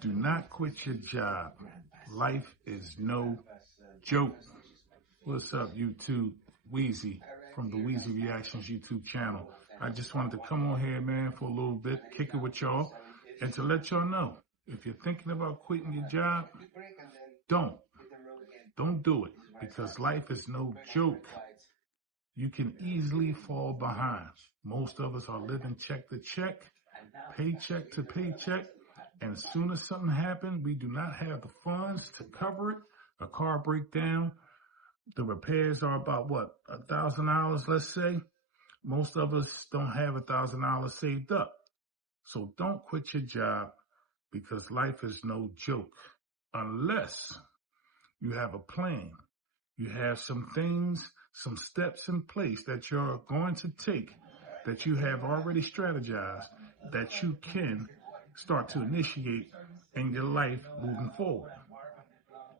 Do not quit your job. Life is no joke. What's up, YouTube? Weezy from the Weezy Reactions YouTube channel. I just wanted to come on here, man, for a little bit, kick it with y'all, and to let y'all know, if you're thinking about quitting your job, don't do it, because life is no joke. You can easily fall behind. Most of us are living check to check, paycheck to paycheck, and as soon as something happens, we do not have the funds to cover it. A car breakdown, the repairs are about what, $1,000, let's say. Most of us don't have $1,000 saved up. So don't quit your job, because life is no joke, unless you have a plan. You have some things, some steps in place that you're going to take, that you have already strategized, that you can start to initiate in your life moving forward.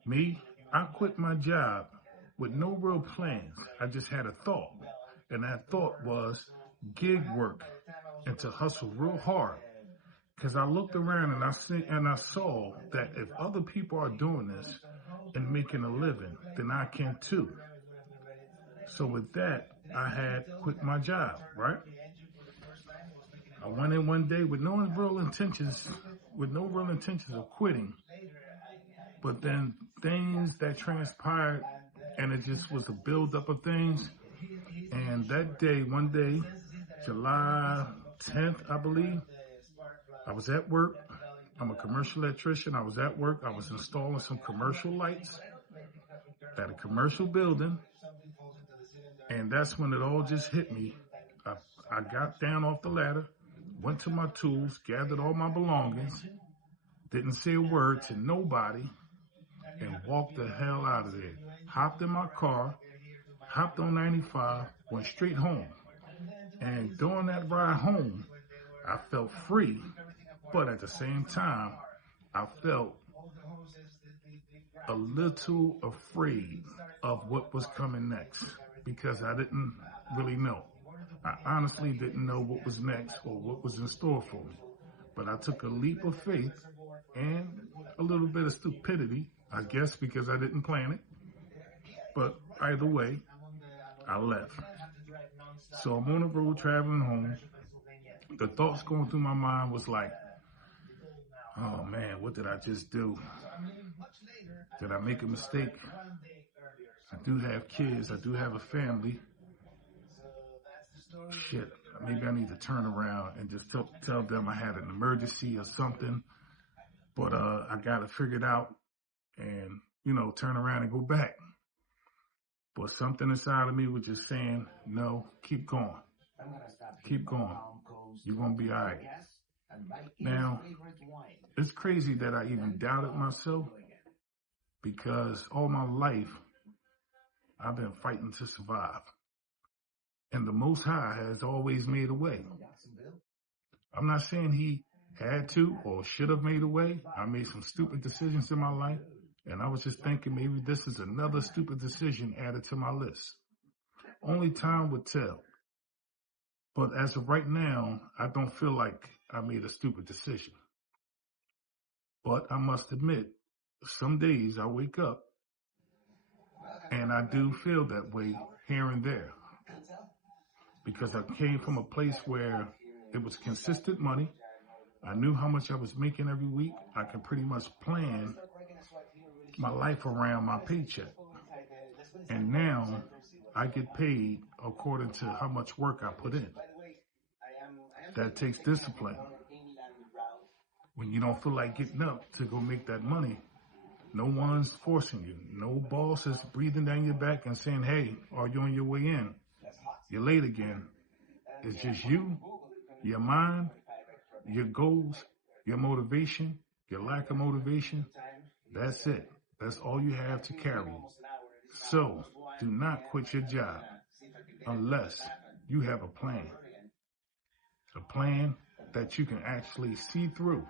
Me, I quit my job with no real plans. I just had a thought, and that thought was gig work and to hustle real hard. Because I looked around and I saw that if other people are doing this and making a living, then I can too. So with that, I had quit my job, right? I went in one day with no real intentions of quitting. But then things that transpired, and it just was a buildup of things. And that day, one day, July 10th, I believe, I was at work. I'm a commercial electrician. I was at work. I was installing some commercial lights at a commercial building. And that's when it all just hit me. I got down off the ladder, went to my tools, gathered all my belongings, didn't say a word to nobody, and walked the hell out of there. Hopped in my car, hopped on 95, went straight home. And during that ride home, I felt free, but at the same time, I felt a little afraid of what was coming next, because I didn't really know. I honestly didn't know what was next or what was in store for me. But I took a leap of faith and a little bit of stupidity, I guess, because I didn't plan it. But either way, I left. So I'm on the road traveling home. The thoughts going through my mind was like, oh man, what did I just do? Did I make a mistake? I do have kids. I do have a family. Shit, maybe I need to turn around and just tell them I had an emergency or something. But I got to figure it out and, turn around and go back. But something inside of me was just saying, no, keep going. Keep going. You're going to be all right. Now, it's crazy that I even doubted myself, because all my life, I've been fighting to survive. And the Most High has always made a way. I'm not saying he had to or should have made a way. I made some stupid decisions in my life, and I was just thinking maybe this is another stupid decision added to my list. Only time would tell. But as of right now, I don't feel like I made a stupid decision. But I must admit, some days I wake up and I do feel that way here and there. Because I came from a place where it was consistent money. I knew how much I was making every week. I could pretty much plan my life around my paycheck. And now I get paid according to how much work I put in. That takes discipline. When you don't feel like getting up to go make that money, no one's forcing you. No boss is breathing down your back and saying, hey, are you on your way in? You're late again. It's just you, your mind, your goals, your motivation, your lack of motivation. That's it. That's all you have to carry. So do not quit your job unless you have a plan. A plan that you can actually see through.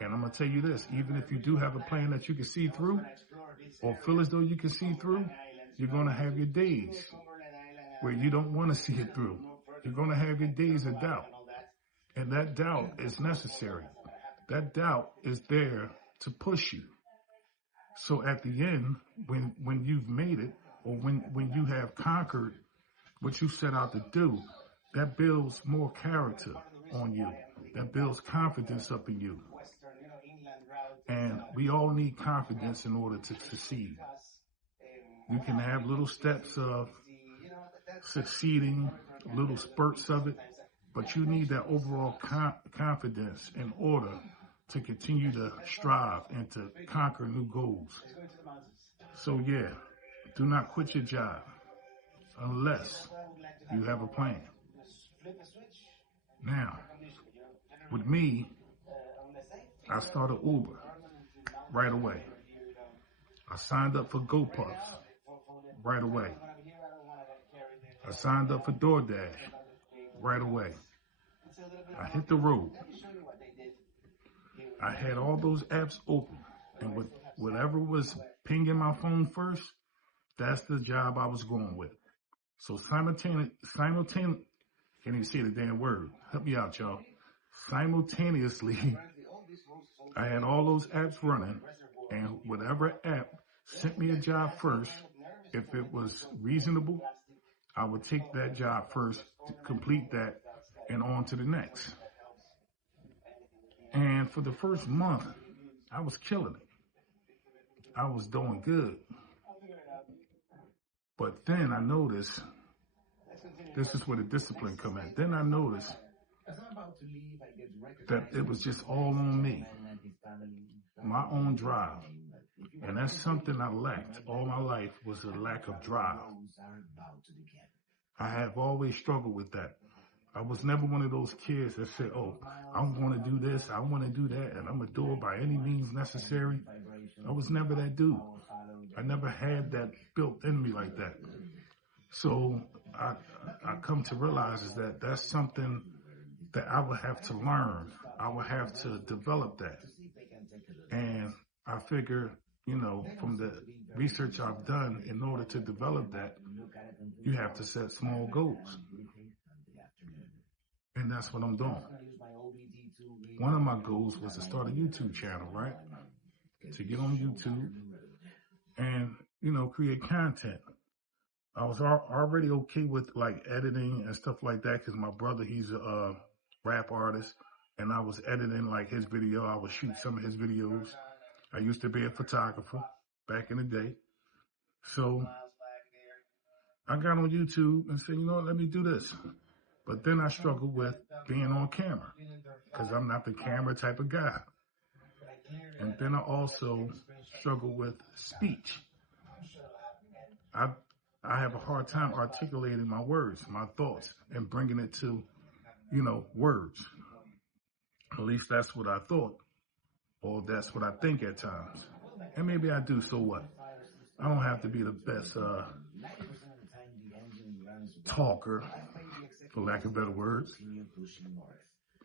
And I'm going to tell you this, even if you do have a plan that you can see through or feel as though you can see through, you're going to have your days where you don't want to see it through. You're going to have your days of doubt. And that doubt is necessary. that doubt is there to push you. So at the end, when you've made it, or when you have conquered what you set out to do, that builds more character on you. That builds confidence up in you. And we all need confidence in order to succeed. You can have little steps of succeeding, little spurts of it, but you need that overall confidence in order to continue to strive and to conquer new goals. So yeah, do not quit your job unless you have a plan. Now, with me, I started Uber right away. I signed up for GoPuff right away. I signed up for DoorDash right away. I hit the road. I had all those apps open, and with whatever was pinging my phone first, that's the job I was going with. So simultaneously, can't even say the damn word. Help me out, y'all. Simultaneously, I had all those apps running, and whatever app sent me a job first, if it was reasonable, I would take that job first, to complete that, and on to the next. And for the first month, I was killing it. I was doing good. But then I noticed, this is where the discipline come in. Then I noticed that it was just all on me, my own drive. And that's something I lacked all my life, was a lack of drive. I have always struggled with that. I was never one of those kids that said, oh, I want to do this, I want to do that, and I'm going to do it by any means necessary. I was never that dude. I never had that built in me like that. So I come to realize is that that's something that I would have to learn. I would have to develop that. And I figure, you know, from the research I've done, in order to develop that, you have to set small goals. And that's what I'm doing. One of my goals was to start a YouTube channel, right? To get on YouTube and, you know, create content. I was already okay with like editing and stuff like that because my brother, he's a rap artist, and I was editing like his video. I would shoot some of his videos. I used to be a photographer back in the day. So I got on YouTube and said, you know what, let me do this. But then I struggled with being on camera because I'm not the camera type of guy. And then I also struggle with speech. I have a hard time articulating my words, my thoughts, and bringing it to, you know, words. At least that's what I thought, or that's what I think at times. And maybe I do, so what? I don't have to be the best talker, for lack of better words.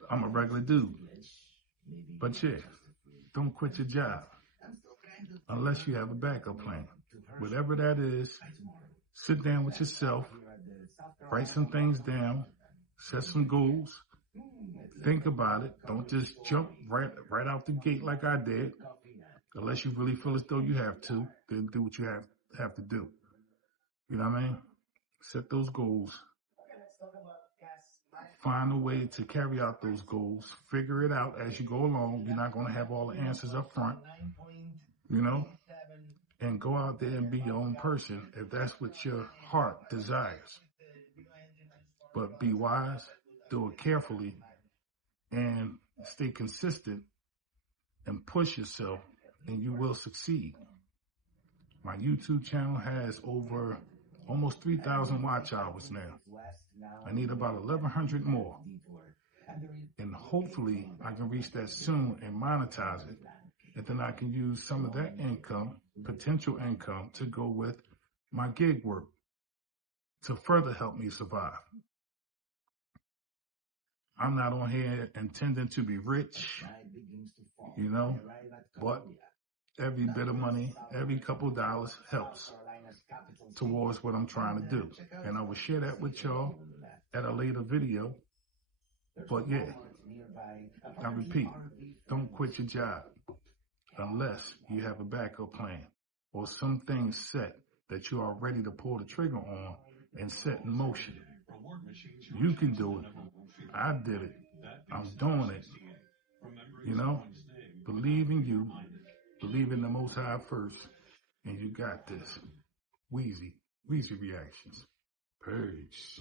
I'm a regular dude. But yeah, don't quit your job unless you have a backup plan. Whatever that is, sit down with yourself, write some things down, set some goals, think about it. Don't just jump right out the gate like I did. Unless you really feel as though you have to, then do what you have to do. You know what I mean? Set those goals. Find a way to carry out those goals. Figure it out as you go along. You're not going to have all the answers up front, you know? And go out there and be your own person if that's what your heart desires. But be wise, do it carefully, and stay consistent and push yourself, and you will succeed. My YouTube channel has over almost 3,000 watch hours now. I need about 1,100 more. And hopefully I can reach that soon and monetize it. And then I can use some of that income, potential income, to go with my gig work to further help me survive. I'm not on here intending to be rich, you know, but every bit of money, every couple of dollars helps towards what I'm trying to do. And I will share that with y'all at a later video. But yeah, I repeat, Don't quit your job unless you have a backup plan or some things set that you are ready to pull the trigger on and set in motion. You can do it. I did it. I'm doing it. You know, believe in you, believe in the Most High first, and you got this. Weezy Reactions. Peace.